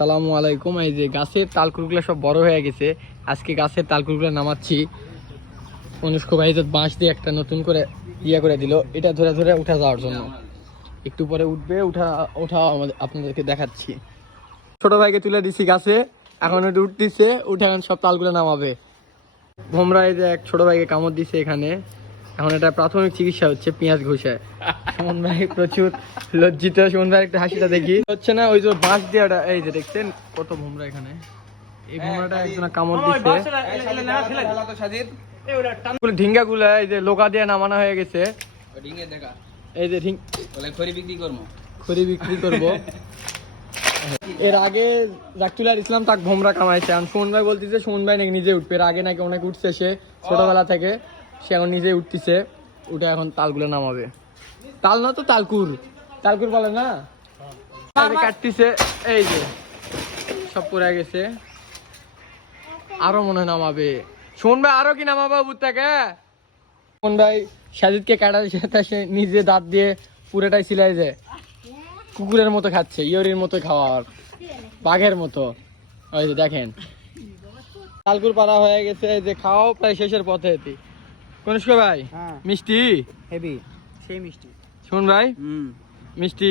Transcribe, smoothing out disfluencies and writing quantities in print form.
আসসালামু আলাইকুম। এই যে গাছের তালকুলগুলো সব বড় হয়ে গেছে, আজকে গাছের তালকুলগুলো নামাচ্ছি। অনুষ্ক ভাই তো বাঁশ দিয়ে একটা নতুন করে করে দিল, এটা ধরে ধরে উঠা যাওয়ার জন্য। একটু পরে উঠবে, ওঠা আপনাদেরকে দেখাচ্ছি। ছোট ভাইকে তুলে দিছি গাছে, এখন ওটা উঠতেছে, উঠে এখন সব তালগুলো নামাবে। ভোমরা এই যে এক ছোট ভাইকে কামড় দিছে এখানে, এখন এটা প্রাথমিক চিকিৎসা হচ্ছে পেঁয়াজ ঘষে। সুমন ভাই প্রচুর লজ্জিত। সুমন ভাই একটা হাসিটা দেখি হচ্ছে না, ওই যে বাঁশ দিয়ে এই যে দেখছেন কত ভোমরা এখানে। এই ভোমরাটা একজন কামড় দিচ্ছে। ঢিঙ্গা গুলা এই যে লোকা দিয়ে নামানো হয়ে গেছে। এই যে খড়ি বিক্রি করবো। এর আগে রাকিবুল ইসলাম তাক ভোমরা কামাইছে। সুমন ভাই বলতেছে সুমন ভাই নাকি নিজে উঠবে, এর আগে নাকি অনেক উঠছে সে ছোটবেলা থেকে, সে এখন নিজে উঠতেছে। উঠে এখন তালগুলো নামাবে। তাল না তো তালকুর, তালকুর বলে না, কাটতেছে। এই যে সব পড়ে গেছে, আরো মনে হয় নামাবে। সুমন ভাই আরো কি নামাবো বুঝতে? সুমন ভাই সাজিদকে কাটা সে নিজে দাঁত দিয়ে পুরোটাই সিলাই যায়, কুকুরের মতো খাচ্ছে, ইয়রির মতো খাওয়ার, বাঘের মতো। ওই যে দেখেন তালকুর পাড়া হয়ে গেছে, যে খাওয়াও প্রায় শেষের পথে। কনিষ্ক ভাই মিষ্টি হেভি, সেই মিষ্টি। শুন ভাই মিষ্টি।